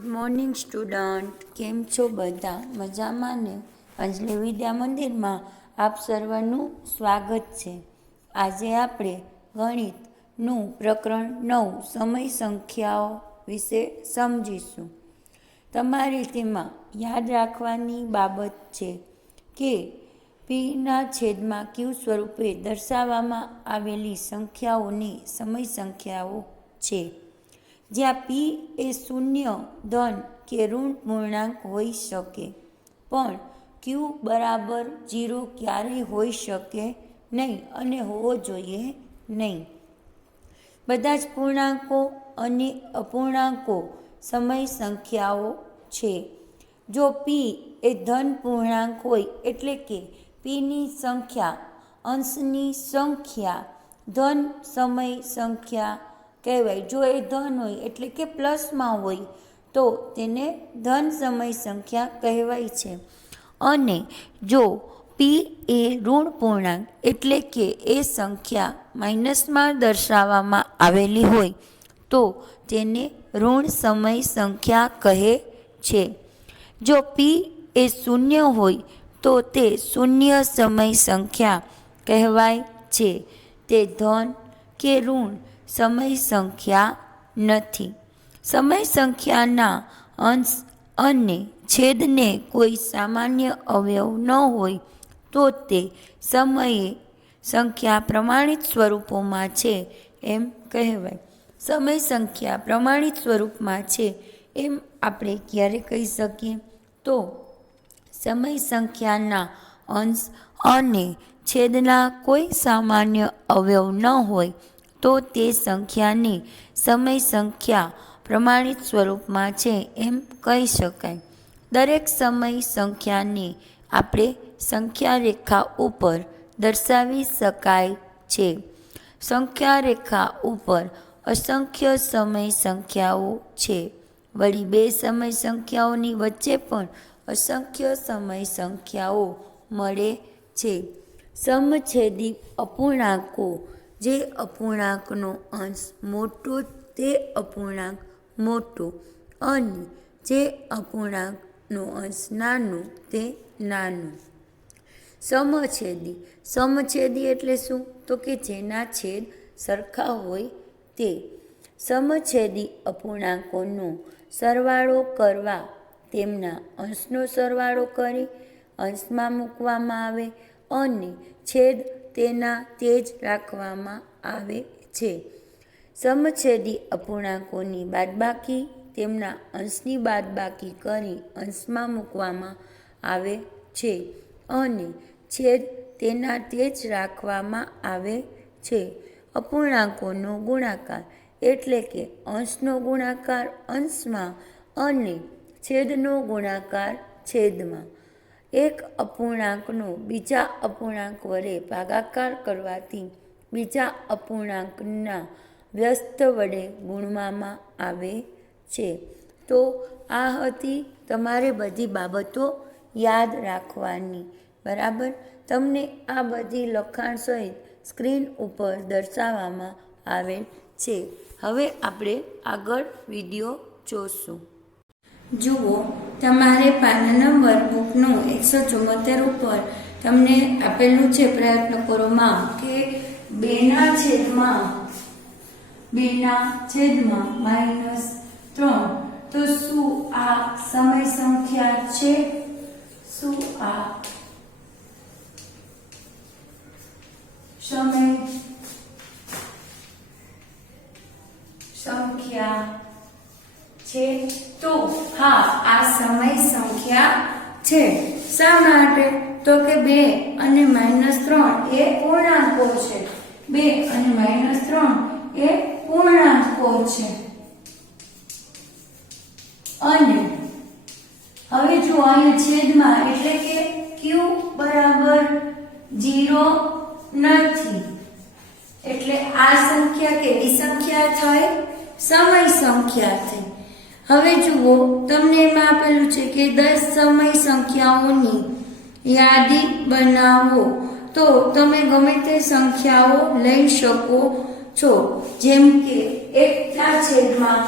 Good morning student, કેમ છો બધા? મજામાં ને? અંજલિ વિદ્યા મંદિરમાં આપ સર્વનું સ્વાગત છે. આજે આપણે ગણિતનું પ્રકરણ 9 સમય સંખ્યાઓ વિશે સમજીશું. તમારે તેમાં યાદ રાખવાની બાબત છે કે પીના છેદમાં ક્યુ સ્વરૂપે દર્શાવવામાં આવેલી સંખ્યાઓની સમય સંખ્યાઓ છે. જ્યાં પી એ શૂન્ય, ધન કે ઋણ પૂર્ણાંક હોઈ શકે, પણ ક્યુ બરાબર 0 ક્યારેય હોઈ શકે નહીં અને હોવો જોઈએ નહીં. બધા જ પૂર્ણાંકો અને અપૂર્ણાંકો સમય સંખ્યાઓ છે. જો પી એ ધન પૂર્ણાંક હોય એટલે કે પીની સંખ્યા અંશની સંખ્યા ધન સમય સંખ્યા કહેવાય. જો એ ધન હોય એટલે કે પ્લસમાં હોય તો તેને ધન સમય સંખ્યા કહેવાય છે. અને જો પી એ ઋણ પૂર્ણાંક એટલે કે એ સંખ્યા માઇનસમાં દર્શાવવામાં આવેલી હોય તો તેને ઋણ સમય સંખ્યા કહે છે. જો પી એ શૂન્ય હોય તો તે શૂન્ય સમય સંખ્યા કહેવાય છે. તે ધન કે ઋણ સમય સંખ્યા નથી. સમય સંખ્યાના અંશ અને છેદને કોઈ સામાન્ય અવયવ ન હોય તો તે સમયે સંખ્યા પ્રમાણિત સ્વરૂપોમાં છે એમ કહેવાય. સમય સંખ્યા પ્રમાણિત સ્વરૂપમાં છે એમ આપણે ક્યારે કહી શકીએ? તો સમય સંખ્યાના અંશ અને છેદના કોઈ સામાન્ય અવયવ ન હોય તો તે સંખ્યાને સમય સંખ્યા પ્રમાણિત સ્વરૂપમાં છે એમ કહી શકાય. દરેક સમય સંખ્યાને આપણે સંખ્યા રેખા ઉપર દર્શાવી શકાય છે. સંખ્યા રેખા ઉપર અસંખ્ય સમય સંખ્યાઓ છે. વળી બે સમય સંખ્યાઓની વચ્ચે પણ અસંખ્ય સમય સંખ્યાઓ મળે છે. સમછેદી અપૂર્ણાંકો, જે અપૂર્ણાંકનો અંશ મોટો તે અપૂર્ણાંક મોટો અને જે અપૂર્ણાંકનો અંશ નાનો તે નાનો. સમછેદી, સમછેદી એટલે શું? તો કે જેના છેદ સરખા હોય તે. સમછેદી અપૂર્ણાંકોનો સરવાળો કરવા તેમના અંશનો સરવાળો કરી અંશમાં મૂકવામાં આવે અને છેદ તેના તે જ રાખવામાં આવે છે. સમછેદી અપૂર્ણાંકોની બાદબાકી તેમના અંશની બાદબાકી કરી અંશમાં મૂકવામાં આવે છે અને છેદ તેના તે જ રાખવામાં આવે છે. અપૂર્ણાંકોનો ગુણાકાર એટલે કે અંશનો ગુણાકાર અંશમાં અને છેદનો ગુણાકાર છેદમાં. એક અપૂર્ણાંકનો બીજા અપૂર્ણાંક વડે ભાગાકાર કરવાથી બીજા અપૂર્ણાંકના વ્યસ્ત વડે ગુણવામાં આવે છે. તો આ હતી તમારે બધી બાબતો યાદ રાખવાની. બરાબર? તમને આ બધી લખાણ સહિત સ્ક્રીન ઉપર દર્શાવવામાં આવેલ છે. હવે આપણે આગળ વિડીયો જોશું. જુઓ, તમારે પાના નંબર બુકનું 174 ઉપર તમને આપેલું છે. પ્રયત્ન કરો માં કે 2/3 તો શું આ સમય સંખ્યા છે? શું આ સમય સંખ્યા છે? તો હા, આ સમય સંખ્યા છે. શા માટે? તો કે 2 અને -3 એ પૂર્ણાંકો છે. 2 અને -3 એ પૂર્ણાંકો છે. અને હવે જો અહીંયા છેદમાં એટલે કે q બરાબર 0 નથી એટલે આ સંખ્યા કેવી સંખ્યા થઈ? સમય સંખ્યા થઈ. હવે જુઓ, તમને એમાં આપેલું છે કે 10 સમય સંખ્યાઓની યાદી બનાવો. તો તમે ગમે તે સંખ્યાઓ લઈ શકો છો, જેમ કે 1/3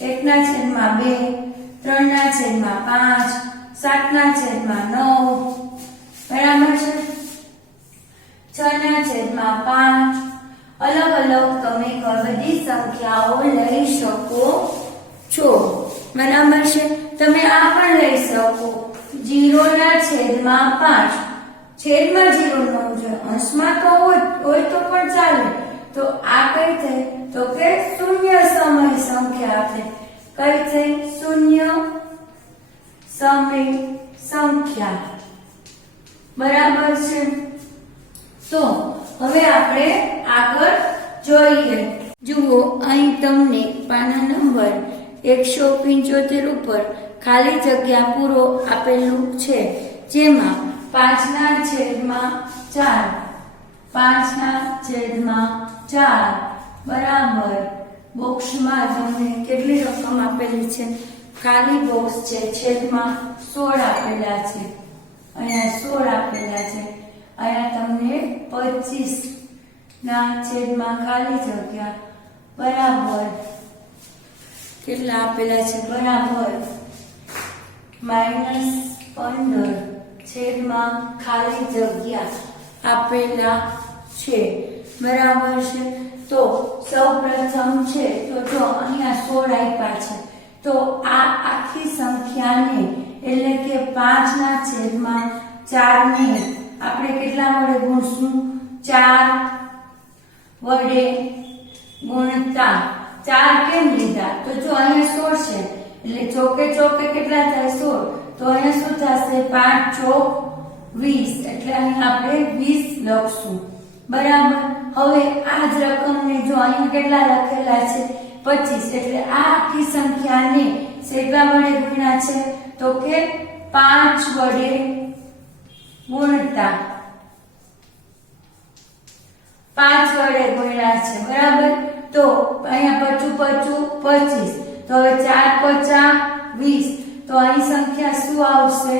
1/2, 3/5, 7/9, બરાબર છે, 6/5. અલગ અલગ તમે બધી સંખ્યાઓ લઈ શકો છો, બરાબર છે. તમે આ પણ લઈ શકો 0/5. છેદમાં 0 ન હોવું જોઈએ, અંશમાં તો હોય તો પણ ચાલે. તો આ કઈ થઈ? તો કે શૂન્ય સમય સંખ્યા થઈ. કઈ થઈ? શૂન્ય સમય સંખ્યા, બરાબર છે. તો હવે આપણે આગળ જોઈએ. જુઓ, અહીં તમને પાના નંબર 175 ઉપર ખાલી જગ્યા પૂરો આપેલું છે, જેમાં 5/4, 5/4 બરાબર. બોક્સમાં તમને કેટલી રકમ આપેલી છે? ખાલી બોક્સ છે, છેદમાં 16 આપેલા છે, અહીંયા 16 આપેલા છે, અહીંયા તમને 25 ખાલી જગ્યા બરાબર કેટલા આપેલા છે? બરાબર -15 છેદમાં ખાલી જગ્યા આપેલા છે, બરાબર છે. તો સૌ પ્રથમ છે તો જો અહીંયા 16 આપ્યા છે, તો આ આખી સંખ્યાને એટલે કે 5/4 ને આપણે કેટલા વડે ગુણશું? 4 વડે ગુણતા. 4 કેમ લીધા? તો જો અહીંયા 16 છે એટલે ચોકે ચોકે કેટલા થાય? 16. તો અહીંયા શું થશે? 5 ચોક 20, એટલે અહીંયા આપણે 20 લખશું, બરાબર. હવે આ જ રકમને જો અહીંયા કેટલા લખેલા છે? 25, એટલે આ આખી સંખ્યાને કેટલા વડે ગુણ્યા છે? તો કે 5 વડે ગુણતા. 5 વડે ગુણ્યા છે, બરાબર. તો અહીંયા 25 25, તો હવે 4 × 5 20, તો અહીં સંખ્યા શું આવશે?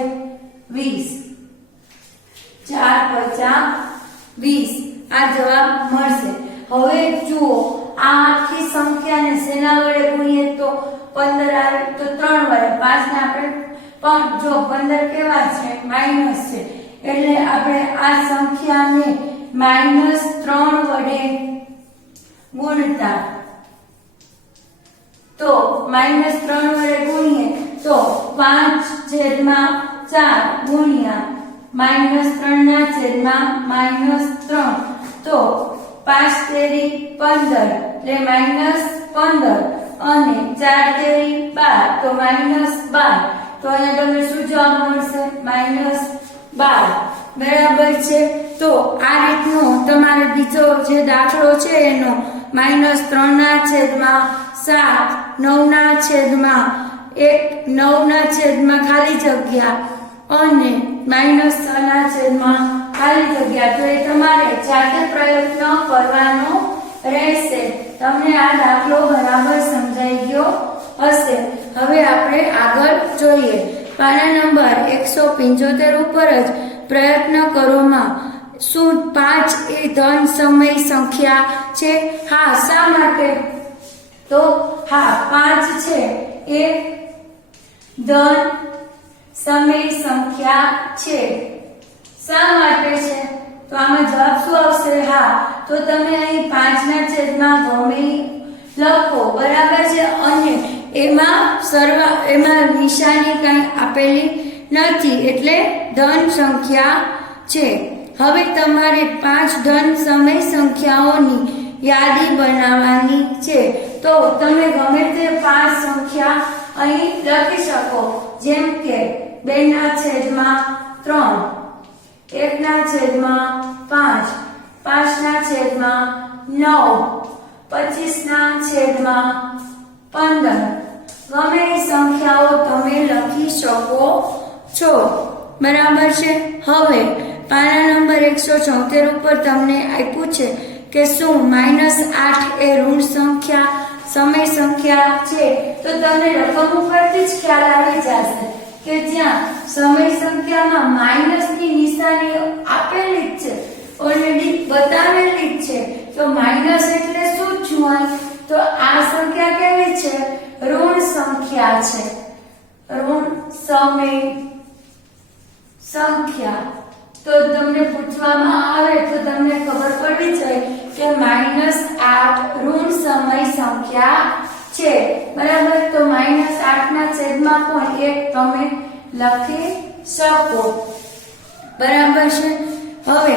20. 4 × 20 આ જવાબ મળશે. હવે જુઓ, આ આખી સંખ્યાને શેના વડે ગુણીએ તો 15 આવે, તો 3 વડે. 5 ને આપણે પણ જો 15 કેવા છે? માઈનસ છે, એટલે આપણે આ સંખ્યાને -3 વડે ગુણતા. તો -3 વડે ગુણીએ તો 5/4 ગુણ્યા -3/3, તો 5 તેરી 15 એટલે -15, અને 4 તેરી 12 તો -12. તો અહીંયા તમને શું જવાબ મળશે? -12, બરાબર છે. તો આ રીતનો તમારે બીજો જે દાખલો છે એનો -3/7, 9/1, ખાલી જગ્યા અને -6/ખાલી જગ્યા. તો એ તમારે જાતે પ્રયત્ન કરવાનો રહેશે. તમને આ દાખલો બરાબર સમજાઈ ગયો હશે. હવે આપણે આગળ જોઈએ. પાના નંબર 175 ઉપર જ પ્રયત્ન કરોમાં શું 5 એ ધન સમય સંખ્યા છે? હા. શા માટે? તો હા, 5 છે એ ધન સમય સંખ્યા છે. શા માટે છે? તો આમાં જવાબ શું આવશે? હા. તો તમે અહીં 5/4 ગમે લખો, બરાબર છે. અને એમાં નિશાની કઈ આપેલી નથી, એટલે ધન સંખ્યા છે. હવે તમારે 5 ધન સમય સંખ્યાઓની યાદી બનાવવાની છે. તો તમે ગમે તે 5 સંખ્યા અહીં લખી શકો, જેમ કે 2/3, 1/5, 5/9, 25/15, ગમે એ સંખ્યાઓ તમે લખી શકો છો, બરાબર છે. હવે પાના નંબર 176 ઉપર તમને આપ્યું છે કે શું -8 એ ઋણ સંખ્યા સમય સંખ્યા છે? તો તમને રકમ ઉપરથી જ ખ્યાલ આવી જશે કે જ્યાં સમય સંખ્યામાં માઈનસની નિશાની આપેલી જ છે, ઓલરેડી બતાવેલી જ છે. તો માઈનસ એટલે શું થયું? તો આ સંખ્યા કેવી છે? ઋણ ઋણ સંખ્યા છે, ઋણ સમય સંખ્યા, તો તમને પૂછવામાં આવે તો તમને ખબર પડવી જોઈએ કે -8 ઋણ સમય સંખ્યા છે, બરાબર। તો -8 ના છેદમાં પણ 1 તમે લખી શકો, બરાબર છે। હવે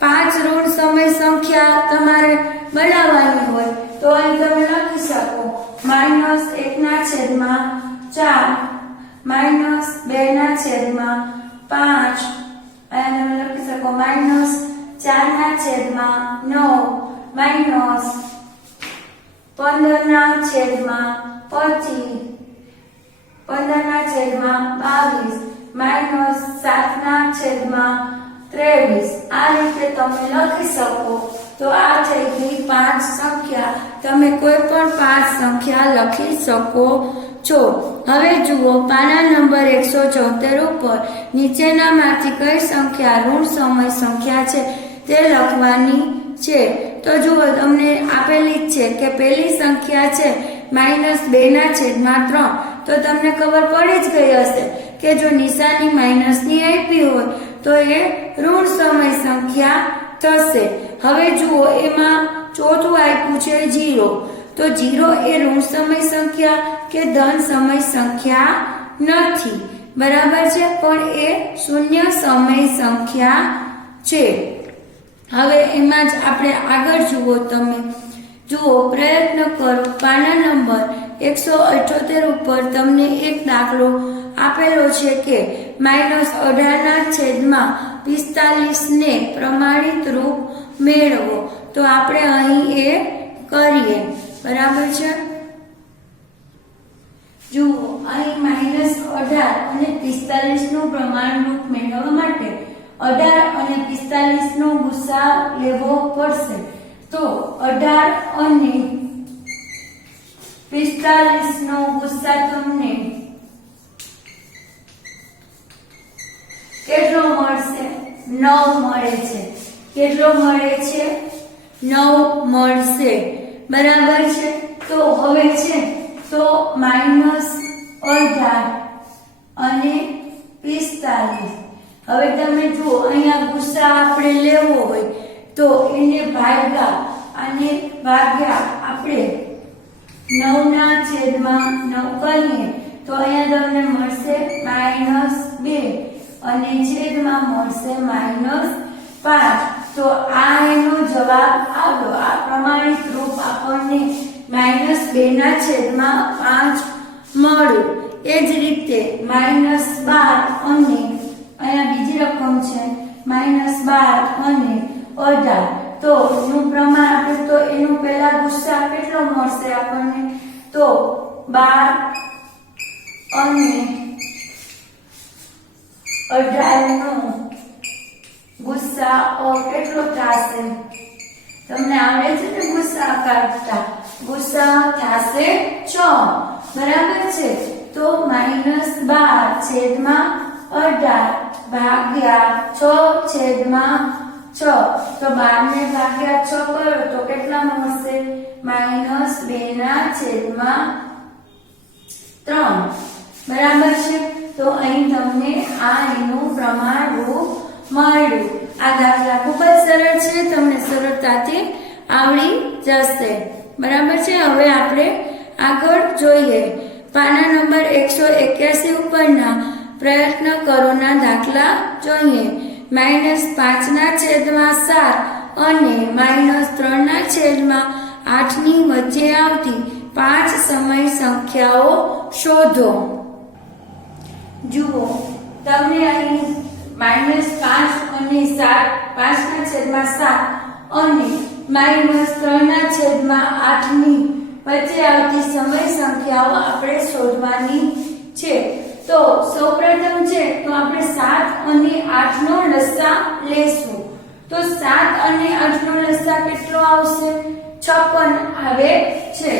5 ઋણ સમય સંખ્યા તમારે બનાવવાની હોય તો અહીં તમે લખી શકો -1 ના છેદમાં 4 -2 ના છેદમાં 5, અને તમે લખી શકો -4 ના છેદમાં 9 -15 ના છેદમાં 25, 15 ના છેદમાં 22, -7 ના છેદમાં 23। આ રીતે તમે લખી શકો। તો આ થઈ ગઈ 5 સંખ્યા, તમે કોઈ પણ 5 સંખ્યા લખી શકો છો। હવે જુઓ પાના નંબર 174 ઉપર નીચેનામાંથી કઈ સંખ્યા ઋણ સમય સંખ્યા છે તે લખવાની છે। તો જુઓ તમને આપેલી છે કે પહેલી સંખ્યા છે -2 ના છેદમાં 3, તો તમને ખબર પડી જ ગઈ હશે કે જો નિશાની માઇનસની આપી હોય તો એ ઋણ સમય સંખ્યા થશે। હવે જુઓ એમાં ચોથું આપ્યું છે 0, તો 0 એ ઋણ સમય સંખ્યા કે ધન સમય સંખ્યા નથી, બરાબર છે, પણ એ શૂન્ય સમય સંખ્યા છે। હવે એમાં જ આપણે આગળ જુઓ, તમે જુઓ પ્રયત્ન કરો પાના નંબર 178 ઉપર તમને એક દાખલો આપેલો છે કે -18 ના છેદમાં 45 ને પ્રમાણિત રૂપ મેળવો। તો આપણે અહીં એ કરીએ, બરાબર છે। જુઓ અહીં -18 અને 45 નું પ્રમાણરૂપ મેળવવા માટે 18 અને 45 નો ગુસા લેવો પડશે। તો 18 અને 45 નો ગુસા તમને કેટલો મળશે? 9 મળે છે। કેટલો મળે છે? 9 મળશે, બરાબર છે। તો હવે છે તો -18 અને 45, હવે તમે જુઓ અહીંયા ગુસા આપણે લેવો હોય તો એને ભાગ્યા અને ભાગ્યા આપણે 9 ના છેદમાં 9 કરીએ તો અહીંયા તમને મળશે -2 અને છેદમાં મળશે -5। તો આ એનો જવાબ આવ્યો। આ પ્રમાણિત રૂપ આપણને -2 ના છેદમાં 5 મળ્યું। એ જ રીતે -12 અને અહીંયા બીજી રકમ છે -12 અને 18, તો એનું પ્રમાણ આપણે તો એનું પહેલા ગુસા કેટલો મળશે આપણને? તો 12 અને 18 નો ગુસા કેટલો થશે? તમને આવડે છે ને ગુસા કાઢતા? ગુસા થશે 6, બરાબર છે। તો -12 છેદમાં 18 ભાગ્યા 6 છેદમાં 6, તો 12 ને ભાગ્યા 6 કરો તો કેટલા મળશે? -2 ના છેદમાં 3, બરાબર છે। તો અહીં તમને આ એનું પ્રમાણરૂપ મળ્યું। આ દાખલા ખૂબ જ સરળ છે, તમને સરળતાથી આવડી જશે, બરાબર છે। હવે આપણે આગળ જોઈએ પાના નંબર 181 ઉપરના પ્રયત્ન કરોના દાખલા જોઈએ। -5 ના છેદમાં 7 અને -3 ના છેદમાં 8 ની વચ્ચે આવતી 5 સમય સંખ્યાઓ શોધો। જુઓ તમને અહીં -5 અને 7, 5 ના છેદમાં 7 અને -3 ના છેદમાં 8 ની વચ્ચે આવતી સમય સંખ્યાઓ આપણે શોધવાની છે। તો સૌપ્રથમ છે તો આપણે 7 અને 8 નો લસા લેશું। તો 7 અને 8 નો લસા કેટલો આવશે? 56 આવે છે।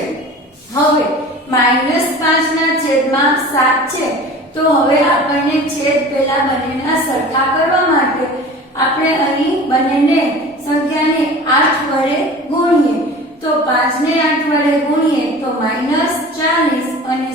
હવે -5 ના છેદમાં 7 છે, તો હવે આપણને છેદ પહેલા બંનેના સરખા કરવા માટે આપણે અહીં બંનેને સંખ્યાને 8 વડે ગુણીએ। તો 5 ને 8 વડે ગુણીએ તો -40 અને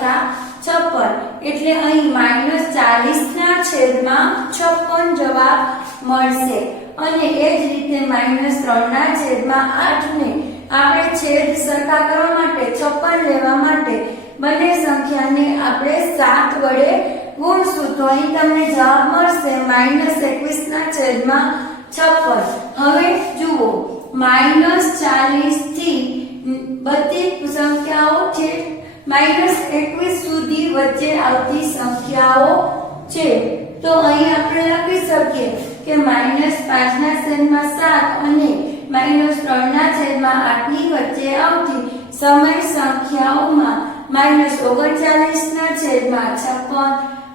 તથા 56 એટલે અહીં -40/56 જવાબ મળશે। અને એ જ રીતે -3/8 ને આપણે છેદ સરખા કરવા માટે 56 લેવા માટે બંને સંખ્યાને આપણે 7 વડે ગુણશું તો અહીં તમને જવાબ મળશે -21/56। હવે જુઓ -40 થી બધી સંખ્યાઓ છે -21 સુધી વચ્ચે આવતી સંખ્યાઓ છે તો અહીં આપણે લખી શકીએ કે -5/7 અને -3/8 ની વચ્ચે આવતી સમય સંખ્યાઓમાં -39/56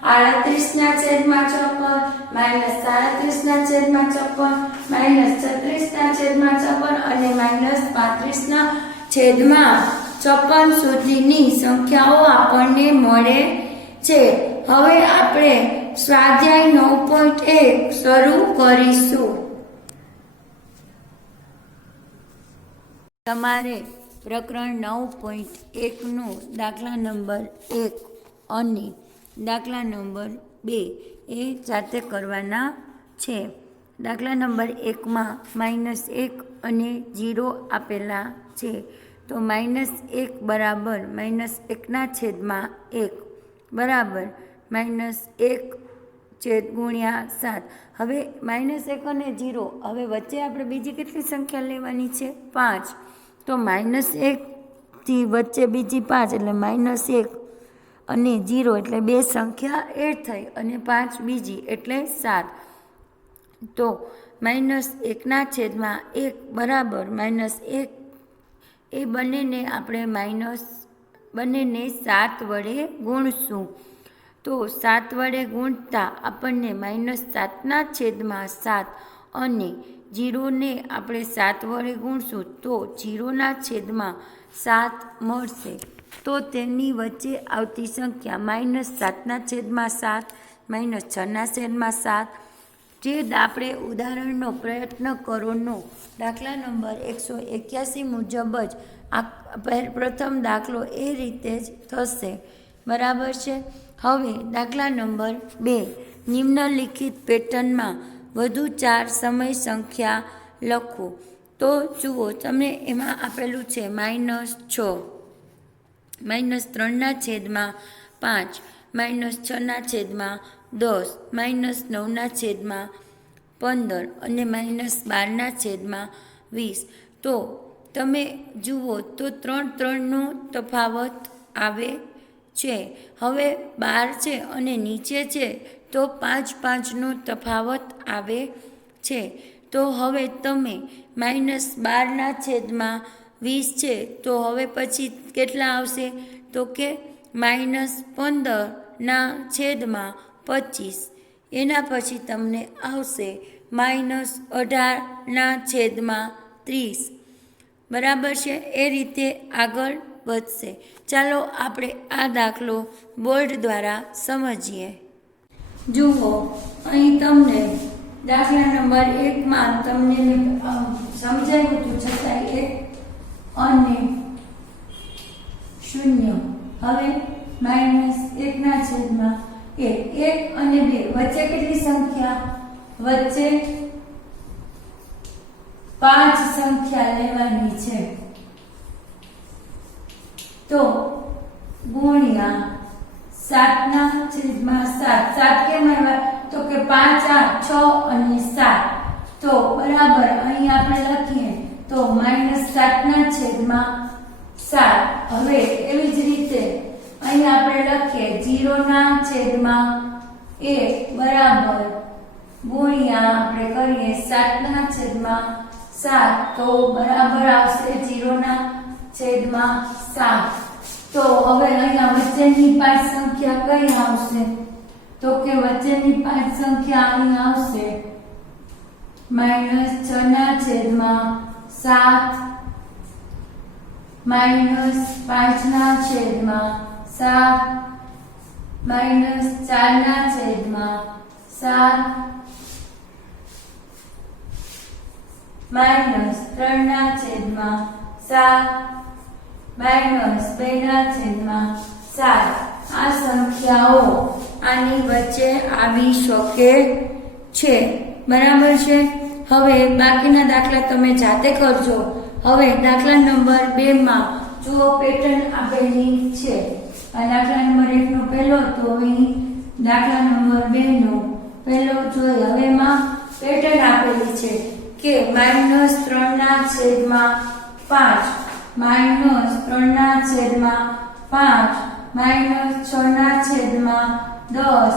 38/56 -37/56 -36/56 અને -35/56 સુધીની સંખ્યાઓ આપણને મળે છે। હવે આપણે સ્વાધ્યાય 9.1 શરૂ કરીશું। તમારે પ્રકરણ 9.1 નું દાખલા નંબર 1 અને દાખલા નંબર 2 એ જાતે કરવાના છે। દાખલા નંબર 1 માં -1 અને 0 આપેલા છે તો -1 બરાબર -1/1 બરાબર -1 ગુણ્યા 7। હવે -1 અને 0 હવે વચ્ચે આપણે બીજી કેટલી સંખ્યા લેવાની છે 5 તો -1 થી વચ્ચે બીજી 5 એટલે -1 અને 0 એટલે બે સંખ્યા એડ થઈ અને 5 બીજી એટલે 7 તો -1/1 બરાબર -1 એ બંનેને આપણે બંનેને 7 વડે ગુણશું તો 7 વડે ગુણતા આપણને -7/7 અને 0ને આપણે 7 વડે ગુણશું તો 0/7 મળશે તો તેની વચ્ચે આવતી સંખ્યા -7/7 -6/7 જે આપણે ઉદાહરણનો પ્રયત્ન કરોનો દાખલા નંબર 181 મુજબ જ આ પ્રથમ દાખલો એ રીતે જ થશે બરાબર છે। હવે દાખલા નંબર 2 નિમ્નલિખિત પેટર્નમાં વધુ 4 સમય સંખ્યા લખો તો જુઓ તમને એમાં આપેલું છે -6 -3/5 -6/10 -9/15 અને -12/20 તો તમે જુઓ તો 3 નો તફાવત આવે છે। હવે 12 છે અને નીચે છે તો 5 નો તફાવત આવે છે તો હવે તમે -12/20 છે તો હવે પછી કેટલા આવશે તો કે -15/25 એના પછી તમને આવશે -18/30 બરાબર છે। એ રીતે આગળ વધશે। ચાલો આપણે આ દાખલો બોર્ડ દ્વારા સમજીએ। જુઓ અહીં તમને દાખલા નંબર 1 માં તમને સમજાયું હતું છતાંય 1 અને 0 હવે -1/1 અને 2 વચ્ચે કેટલી સંખ્યા વચ્ચે 5 સંખ્યા લેવાની છે તો ગુણ્યા 7/7 7 કેમ આવ્યા તો કે 5 6 અને 7 તો બરાબર અહીં આપણે લખીએ તો -7/7 હવે એવી જ રીતે અહીં આપણે લખીએ 0/1 બરાબર ગુણ્યા આપણે કરીએ 7/7 તો બરાબર આવશે 0/7 તો હવે અહીંયા વચ્ચેની 5 સંખ્યા કઈ આવશે તો કે વચ્ચેની 5 સંખ્યા અહીં આવશે -6/7 -5/7 -4/7 -3/7 -2/7 7 આ સંખ્યાઓ આની વચ્ચે આવી શકે છે, બરાબર છે। હવે બાકીના દાખલા તમે જાતે કરજો। હવે દાખલા નંબર 2 માં જુઓ પેટર્ન આપેલી છે। આ દાખલા નંબર 1 નો પહેલો તો અહીં દાખલા નંબર 2 નો પહેલો જોઈએ। હવે એમાં પેટર્ન આપેલી છે કે -3/5 -3/5 -6/10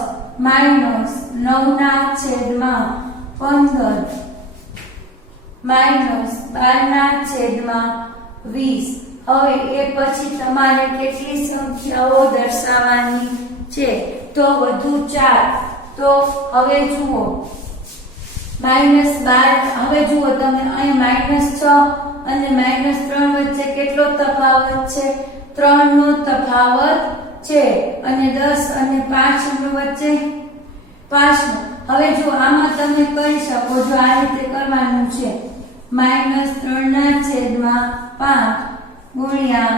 -12/20 હવે એ પછી તમારે કેટલી સંખ્યાઓ દર્શાવવાની છે તો વધુ 4। તો હવે જુઓ -12 હવે જુઓ તમે અહીં -6 અને -3 વચ્ચે કેટલો તફાવત છે 3 નો તફાવત છે અને 10 અને 5 નો વચ્ચે 5 નો। હવે જો આમાં તમે કરી શકો જો આ રીતે કરવાનું છે -3/5 ગુણ્યા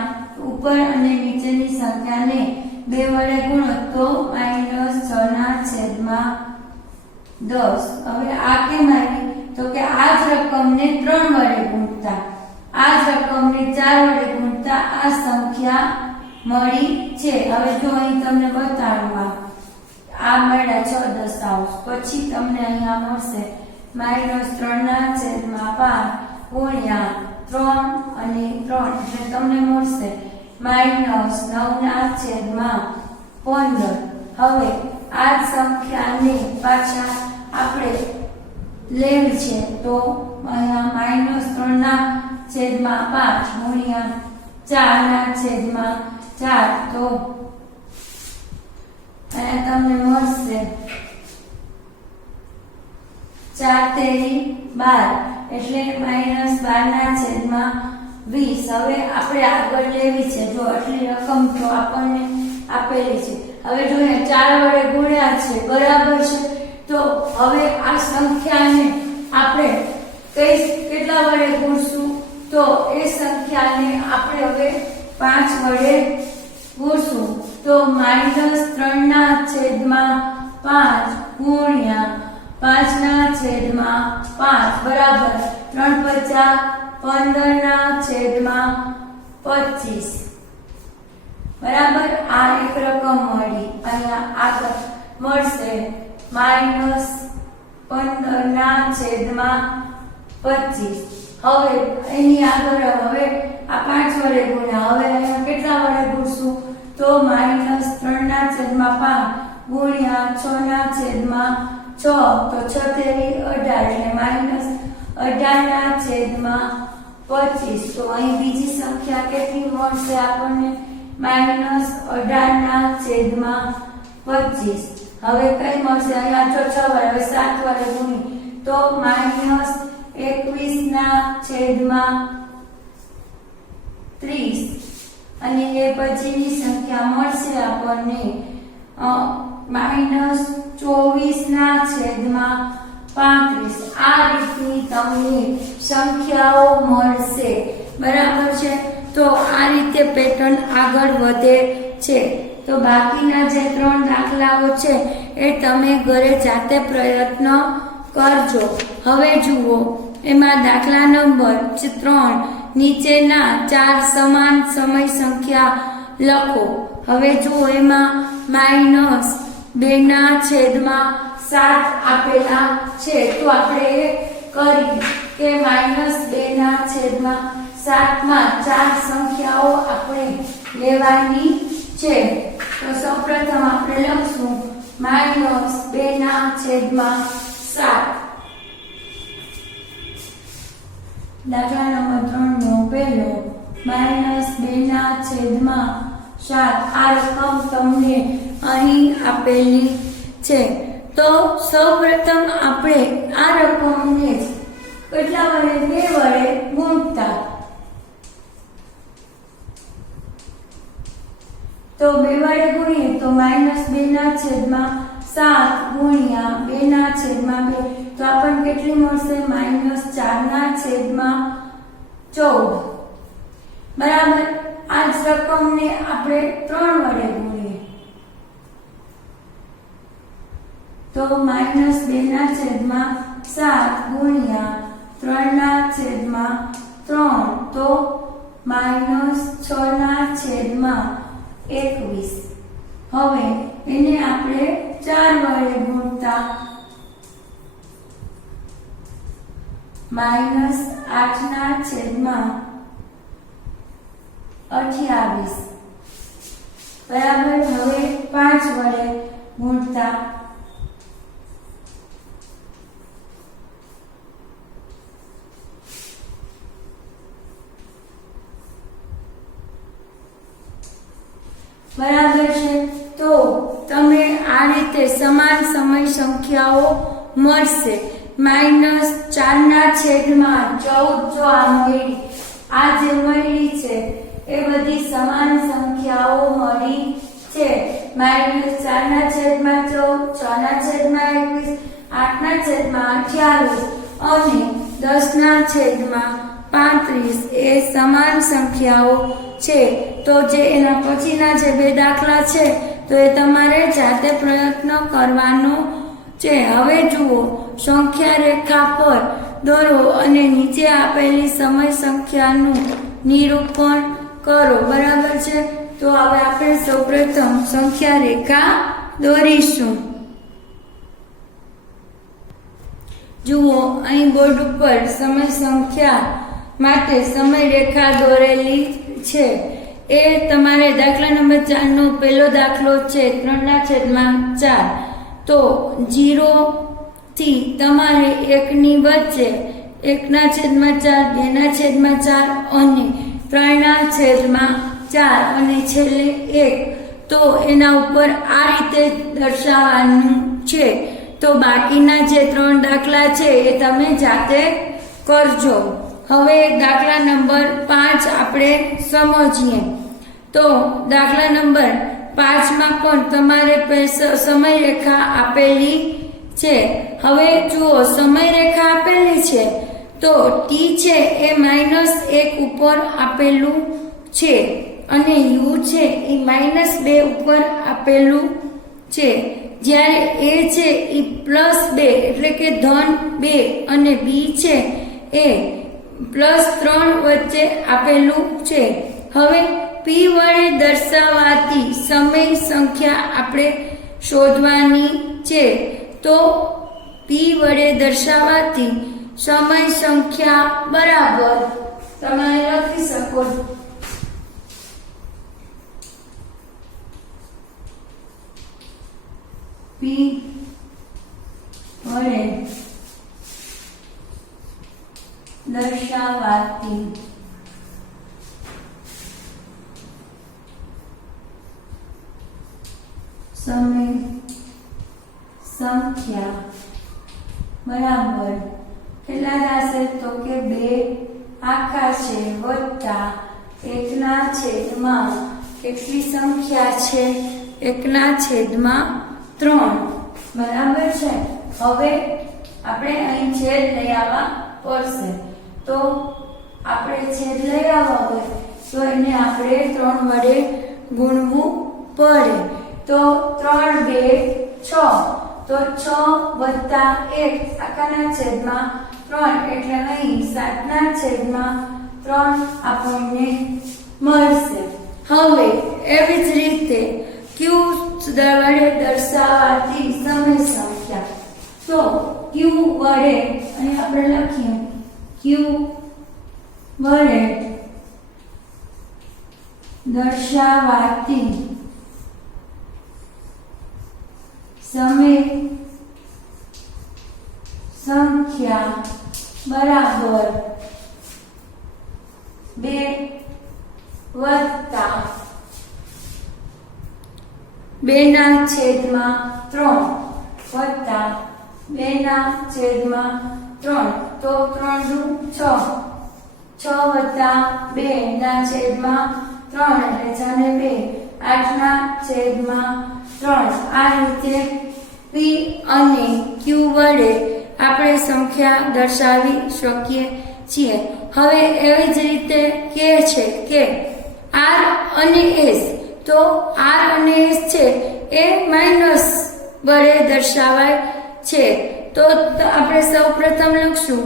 ઉપર અને નીચેની સંખ્યાને 2 વડે ગુણો તો -6/10। હવે આ કેમ આવી તો કે આ જ રકમને 3 વડે ગુણતા આ જ રકમને 4 વડે ગુણતા આ સંખ્યા મળી છે। હવે જો અહીં તમને બતાડું આ મળ્યા 6 દશાંશ પછી તમને અહીંયા મળશે -3/5 ગુણ્યા 3 અને 3 એટલે તમને મળશે -9/15। હવે આ સંખ્યાને પાછા આપણે લેવી છે તો અહીંયા -3/5 ગુણ્યા 4/4 તો અહીંયા તમને મળશે 4×3 = 12 એટલે -12/20। હવે આપણે આગળ લેવી છે જો આટલી રકમ તો આપણને આપેલી છે। હવે જો 4 વડે ગુણ્યા છે બરાબર છે તો હવે આ સંખ્યાને આપણે કેટલા વડે ગુણશું તો એ સંખ્યાને આપણે હવે 5 વડે ગુણશું તો -3/5 ગુણ્યા 5/5 બરાબર 3×5 = 15/25 બરાબર। આ એક રકમ મળી। અહીંયા આગળ મળશે -15/25। હવે એની આગળ હવે આ 5 વડે ગુણ્યા હવે અહીંયા કેટલા વડે ગુણશું તો -3/5 ગુણ્યા 6/6 તો 6×18 એટલે -18/25। તો અહીં બીજી સંખ્યા કેટલી મળશે આપણને -18/25। હવે કઈ મળશે અહીંયા જો 6 વડે હવે 7 વડે ગુણી તો -21/30 અને એ પછીની સંખ્યા મળશે આપણને -24/35। આ રીતની તમને સંખ્યાઓ મળશે બરાબર છે। તો આ રીતે પેટર્ન આગળ વધે છે। તો બાકીના જે 3 દાખલાઓ છે એ તમે ઘરે જાતે પ્રયત્ન કરજો। હવે જુઓ એમાં દાખલા નંબર 3 નીચેના 4 સમાન સમય સંખ્યા લખો। હવે જુઓ એમાં -2/7 આપેલા છે તો આપણે કરી કે -2/7 માં 4 સંખ્યાઓ આપણે લેવાની છે। તો સૌપ્રથમ આપણે લખશું -2/7 દાખલા નંબર 3 નો પહેલો -2/7 આ રકમ તમને અહીં આપેલી છે। તો સૌપ્રથમ આપણે આ રકમને કેટલા વડે 2 વડે ગુણતા તો 2 વડે ગુણીએ તો -2/7 ગુણ્યા 2/2 તો આપણને કેટલી મળશે -4/14 બરાબર। આ જ રકમને આપણે 3 વડે ગુણીએ તો -2/7 ગુણ્યા 3/3 તો -6/21. હવે એને આપણે 4 વડે ગુણતા -8/28 બરાબર. હવે 5 વડે ગુણતા બરાબર છે. તો તમે આ રીતે સમાન સમય સંખ્યાઓ મળશે. -4/14 જો આ મળી, આ જે મળી છે એ બધી સમાન સંખ્યાઓ મળી છે. -4/14, 6/21, 8/28 અને 10/35 એ સમાન સંખ્યાઓ છે. તો જે એના પછીના જે બે દાખલા છે તો એ તમારે જાતે પ્રયત્ન કરવાનો છે. હવે જુઓ, સંખ્યા રેખા પર દોરો અને નીચે આપેલી સમય સંખ્યાનું નિરૂપણ કરો. બરાબર છે. તો હવે આપણે સૌપ્રથમ સંખ્યા રેખા દોરીશું. જુઓ, અહીં બોર્ડ ઉપર સમય સંખ્યા માટે સમય રેખા દોરેલી છે. એ તમારે દાખલા નંબર 4 નો પહેલો દાખલો છે 3/4. તો 0 થી તમારે 1 ની વચ્ચે 1/4, 2/4 અને 3/4 અને છેલ્લે 1. તો એના ઉપર આ રીતે દર્શાવવાનું છે. તો બાકીના જે 3 દાખલા છે એ તમે જાતે કરજો. હવે દાખલા નંબર 5 આપણે સમજીએ. તો દાખલા નંબર 5 માં પણ તમારે સમય રેખા આપેલી છે. હવે જુઓ, સમય રેખા આપેલી છે તો t છે એ -1 ઉપર આપેલું છે અને u છે એ -2 ઉપર આપેલું છે. જ્યારે a છે એ +2 એટલે કે -2 અને b છે એ +3 વચ્ચે આપેલું છે. હવે p વડે દર્શાવાતી સમય સંખ્યા આપણે શોધવાની છે. તો p વડે દર્શાવાતી સમય સંખ્યા બરાબર તમે લખી શકો p વડે દર્શાવાતી સમય સંખ્યા બરાબર કેટલા થશે? તો કે 2 આખા છે વત્તા 1/, કેટલી સંખ્યા છે? 1/3. બરાબર છે. હવે આપણે અહીં છેદ લઈ આવવા પડશે. તો આપણે છેદ લઈ આવવા હોય તો એને આપણે 3 વડે ગુણવું પડે. તો 3 2 6. તો 6 વત્તા 1 આખાના છેદમાં 3 એટલે અહીં 7/3 આપણને મળશે. હવે એવી જ રીતે q વડે દર્શાવાતી સમય સંખ્યા. તો q વડે અહીં આપણે લખીએ q વડે દર્શાવાતી સમય સંખ્યા બરાબર 2 વત્તા 2/3 વત્તા 2/3. તો 3 6. 6 વત્તા 2/3 એટલે 8/3. આ રીતે p અને q વડે આપણે સંખ્યા દર્શાવી શકીએ છીએ. હવે એવી જ રીતે કે છે કે આર અને એસ, તો આર અને એસ છે એ માઇનસ વડે દર્શાવાય છે, તો આપણે સૌપ્રથમ લખશું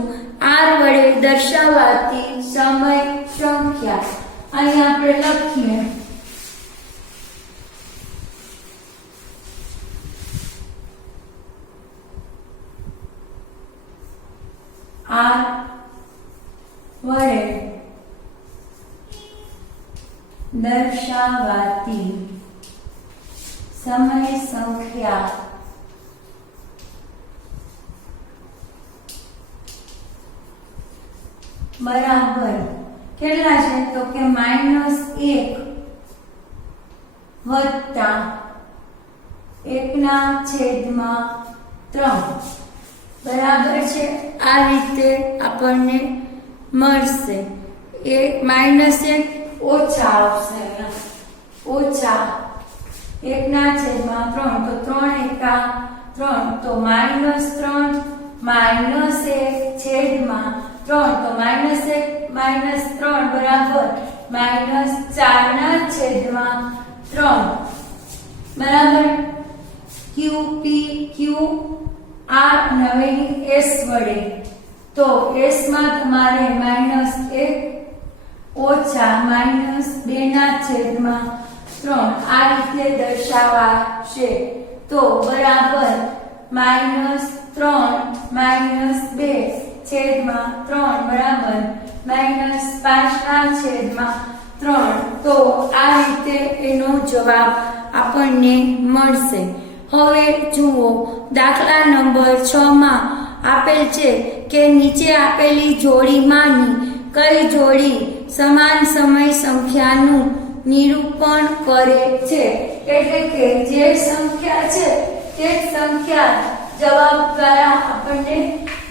આર વડે દર્શાવાતી સમય સંખ્યા. અહીં આપણે લખીએ આર વડે દર્શાવાતી સમય સંખ્યા બરાબર કેટલા છે? તો કે -1 વત્તા 1/3 બરાબર છે. આ રીતે આપણને મળશે. -1 ઓછા આવશે, ઓછા 1/3, તો 3 એકા 3, તો -3 -1/3, તો -1 -3 બરાબર -4/3 બરાબર. QP QR હવે S વડે, તો S માં તમારે -1 ઓછા -2/3 આ રીતે દર્શાવાશે, તો બરાબર -3 -2/3 બરાબર -5/3, તો આ રીતે એનો જવાબ આપણને મળશે. હવે જુઓ દાખલા નંબર 6 માં આપેલ છે કે નીચે આપેલી જોડીમાંની કઈ જોડી સમાન સમય સંખ્યાનું નિરૂપણ કરે છે, એટલે કે જે સંખ્યા છે તે સંખ્યા જવાબ દ્વારા આપણને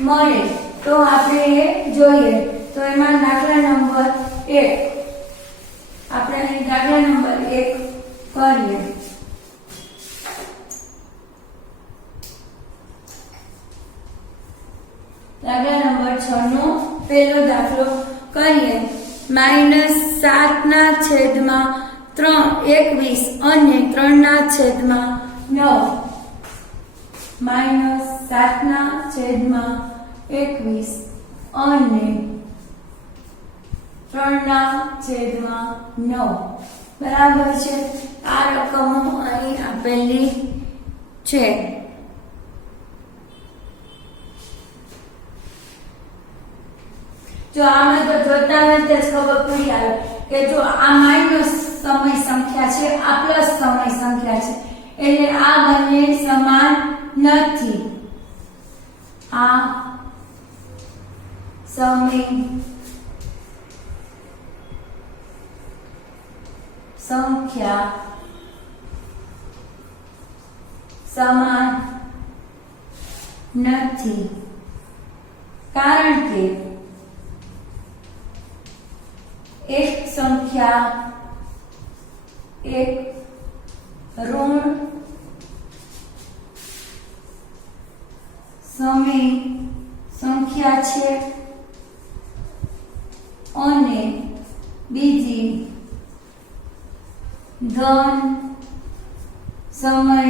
મળે. તો આપણે એ જોઈએ. તો એમાં દાખલા નંબર 1, આપણે અહીં દાખલા નંબર 1 કરીએ. દાખલા નંબર 6 નો પહેલો દાખલો કરીએ. -7/3 21 અને 3/9, -7/21 અને 3/9 બરાબર છે. આ રકમો અહીં આપેલી છે. જો આને તો જોતા નથી ખબર પડી આવે કે જો આ માઈનસ સમય સંખ્યા છે, આ પ્લસ સમય સંખ્યા છે, એટલે આ બંને સમાન નથી. આ સમય સંખ્યા સમાન નથી, કારણ કે એક સંખ્યા એક ઋણ સમય સંખ્યા છે અને બીજી ધન સમય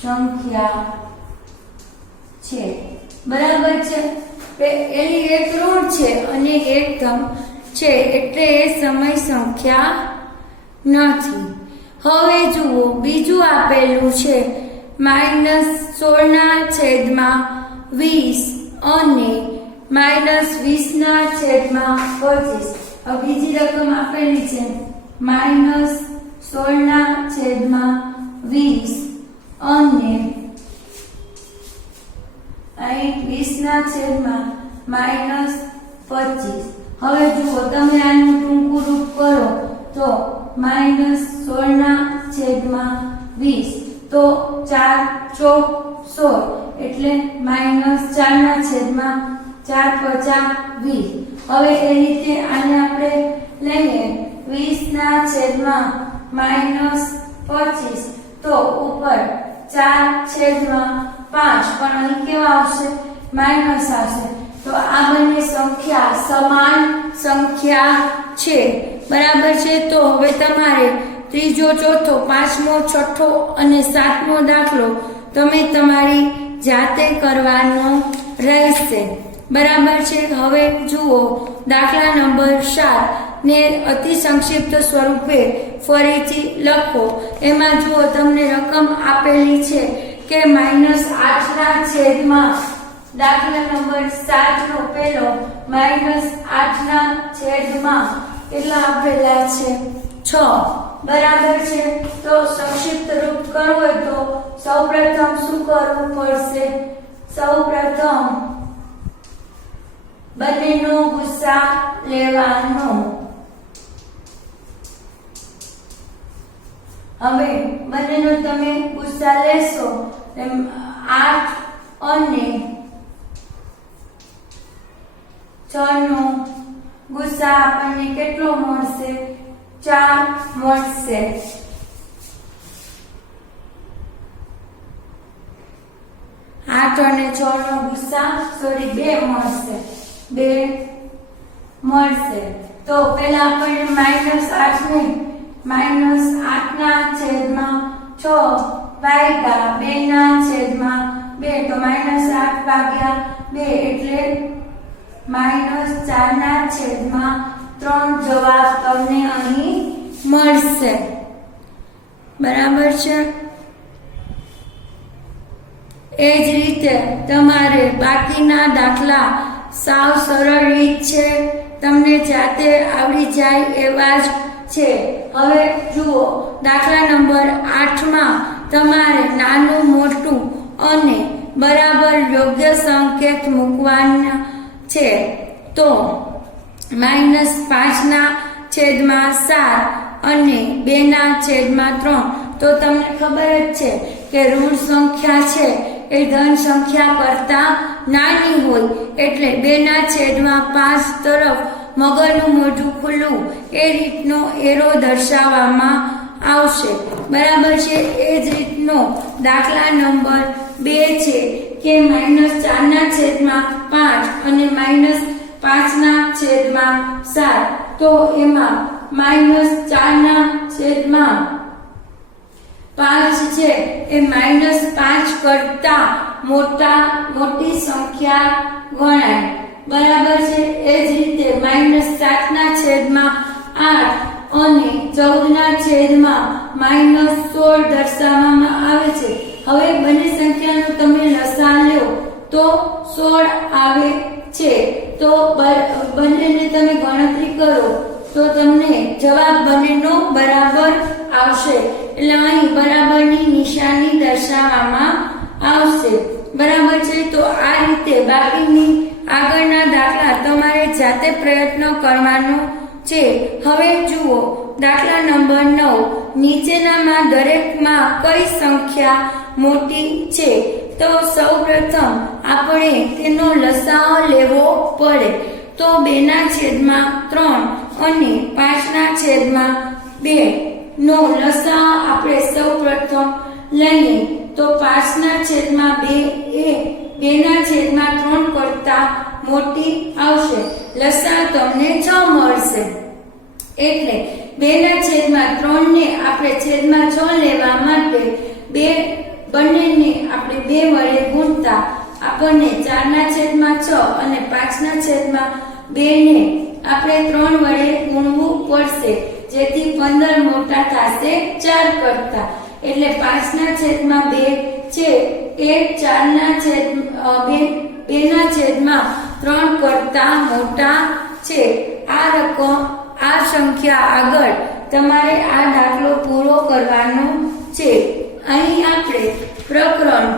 સંખ્યા છે. બરાબર છે. એની એક ઋણ છે અને એક ધન છે, એટલે એ સમય સંખ્યા નથી. હવે જુઓ બીજું આપેલું છે -16/20 અને -20/25. હવે બીજી રકમ આપેલી છે -16/20 અને 20/25. હવે જુઓ તમે આનું ટૂંકું રૂપ કરો તો -16/20, તો 4 ચોક 16, એટલે -4/4/20. હવે એ રીતે આને આપણે લઈએ 20/25, તો ઉપર 4/5, પણ અહીં કેવા આવશે? માઇનસ આવશે, તો આ બંને સંખ્યા સમાન સંખ્યા છે, બરાબર છે। તો હવે તમારે ત્રીજો, ચોથો, પાંચમો, છઠ્ઠો અને સાતમો દાખલો તમે તમારી જાતે કરવાનો રહેશે, બરાબર છે। હવે જુઓ દાખલા નંબર 7 ને અતિ સંક્ષિપ્ત સ્વરૂપે ફરીથી લખો। એમાં જુઓ તમને રકમ આપેલી છે કે -8 દાખલા નંબર 7 નો પહેલો -8 કેટલા આપેલા છે 6, બરાબર છે। તો સંક્ષિપ્ત રૂપ કરવું હોય તો સૌપ્રથમ શું કરવું પડશે? સૌપ્રથમ બંનેનો ગુસ્સા લેવાનો। હવે બંનેનો તમે ગુસ્સા લેશો 8 અને 6 નો ગુસ્સા આપણને કેટલો મળશે? 4 મળશે। 8 અને 6 નો ગુસ્સા 2 મળશે, 2 મળશે। તો પેલા આપણને -8 ને -8/6 ભાગ્યા 2/2 તો -8/2 એટલે -4/3 જવાબ તમને અહીં મળશે, બરાબર છે। એ જ રીતે તમારે બાકીના દાખલા સાવ સરળ રીત છે, તમને જાતે આવડી જાય એવા જ છે। હવે જુઓ દાખલા નંબર 8 તમારે નાનું, મોટું અને બરાબર યોગ્ય સંકેત મૂકવાના છે। તો -5/7 અને 2/3 તો તમને ખબર જ છે કે ઋણ સંખ્યા છે એ ધન સંખ્યા કરતા નાની હોય એટલે 2/5 તરફ મગરનું મોઢું ખુલ્લું એ રીતનો એરો દર્શાવવામાં આવશે, બરાબર છે। એ જ રીતનો દાખલા નંબર 2 છે કે -4/5 અને -5/7 તો એમાં -4/5 છે એ -5 કરતા મોટી સંખ્યા ગણાય, બરાબર છે। એ જ રીતે -7/8 અને 14/-16 દર્શાવવામાં આવે છે। હવે બંને સંખ્યાનો તમે લસાઅ લો તો 16 આવે છે। તો બંનેને તમે ગણતરી કરો તો તમને જવાબ બંનેનો બરાબર આવશે, એટલે અહીં બરાબરની નિશાની દર્શાવવામાં આવશે, બરાબર છે। તો આ રીતે બાકીની આગળના દાખલા તમારે જાતે પ્રયત્ન કરવાનો છે। હવે જુઓ દાખલા નંબર 9 નીચેનામાં દરેકમાં કઈ સંખ્યા મોટી છે? તો સૌપ્રથમ આપણે તેનો લસાઅ લેવો પડે। તો 2/3 અને 5/2 નો લસાઅ આપણે સૌપ્રથમ લઈએ તો 5/2 એ 2/3 કરતા મોટી આવશે, લસાઅ તમને 6 મળશે। એટલે 2/3 ને આપણે છેદમાં 6 લેવા માટે બંનેને આપણે 2 વડે ગુણતા આપણને 4/6 અને 5/2 ને આપણે 3 વડે ગુણવું પડશે, જેથી 15 મોટા થશે 4 કરતા, એટલે 5/2 છે એ 2/3 કરતા મોટા છે। આ સંખ્યા આગળ તમારે આ દાખલો પૂરો કરવાનો છે। અહીં આપણે પ્રકરણ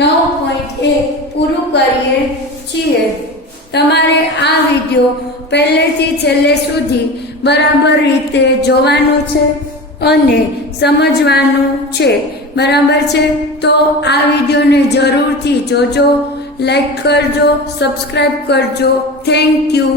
9.1 પૂરું કરીએ છીએ। તમારે આ વિડિયો પહેલેથી છેલ્લે સુધી બરાબર રીતે જોવાનું છે અને સમજવાનું છે, બરાબર છે। તો આ વિડિયોને જરૂરથી જોજો, લાઈક કરજો, સબસ્ક્રાઇબ કરજો। Thank you.